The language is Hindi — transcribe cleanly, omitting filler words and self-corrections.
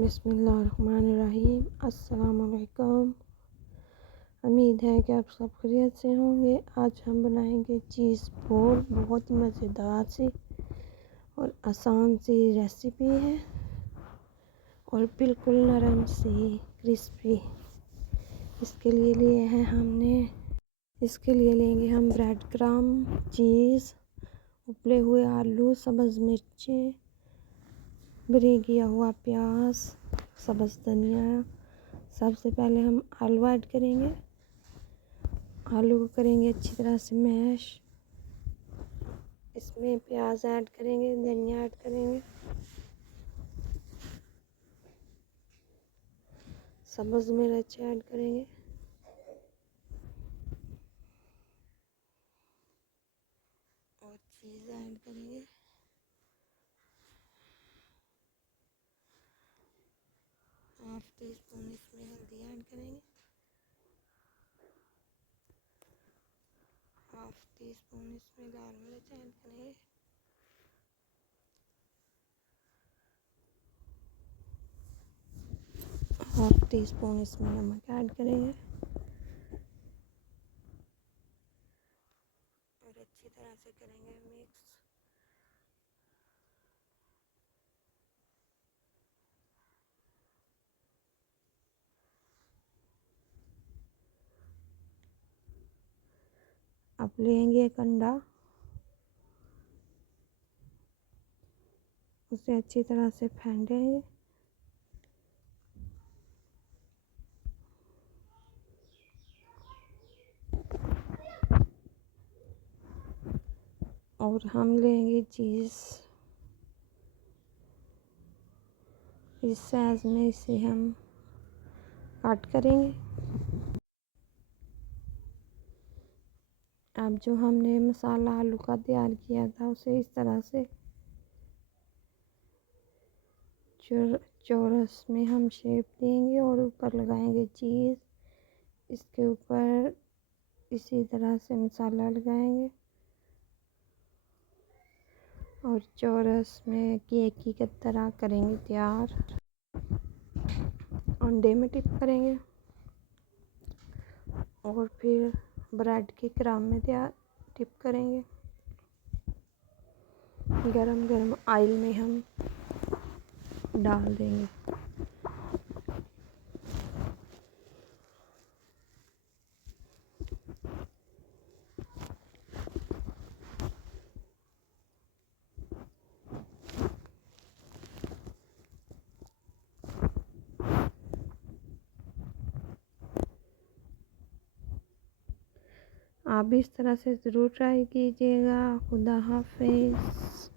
बिस्मिल्लाहिर्रहमानिर्रहीम। अस्सलामुअलैकुम। उम्मीद है कि आप सब खैरियत से होंगे। आज हम बनाएंगे चीज़ बोल। बहुत ही मज़ेदार सी और आसान सी रेसिपी है और बिल्कुल नरम सी क्रिस्पी। इसके लिए लेंगे हम ब्रेड क्रम, चीज़, उबले हुए आलू, सब्ज़ मिर्चें, ब्रे किया हुआ प्याज, सब्ज़ धनिया। सबसे पहले हम आलू ऐड करेंगे। आलू को करेंगे अच्छी तरह से मैश। इसमें प्याज ऐड करेंगे, धनिया ऐड करेंगे, सब्ज़ मिर्च ऐड करेंगे और चीज़ ऐड करेंगे। हाफ टी स्पून इसमें हल्दी ऐड करेंगे। हाफ टी स्पून इसमें लाल मिर्च ऐड करेंगे। हाफ टी स्पून इसमें नमक ऐड करेंगे और अच्छी तरह से करेंगे मिक्स। अब लेंगे एक अंडा, उसे अच्छी तरह से फेंटेंगे और हम लेंगे चीज़। इस साइज में इसे हम कट करेंगे। अब जो हमने मसाला आलू का तैयार किया था उसे इस तरह से चौरस में हम शेप देंगे और ऊपर लगाएंगे चीज़। इसके ऊपर इसी तरह से मसाला लगाएंगे और चौरस में केक की तरह करेंगे तैयार। अंडे में टिप करेंगे और फिर ब्रेड के क्रम में टिप करेंगे। गरम गरम ऑयल में हम डाल देंगे। आप भी इस तरह से ज़रूर ट्राई कीजिएगा। खुदा हाफिज़।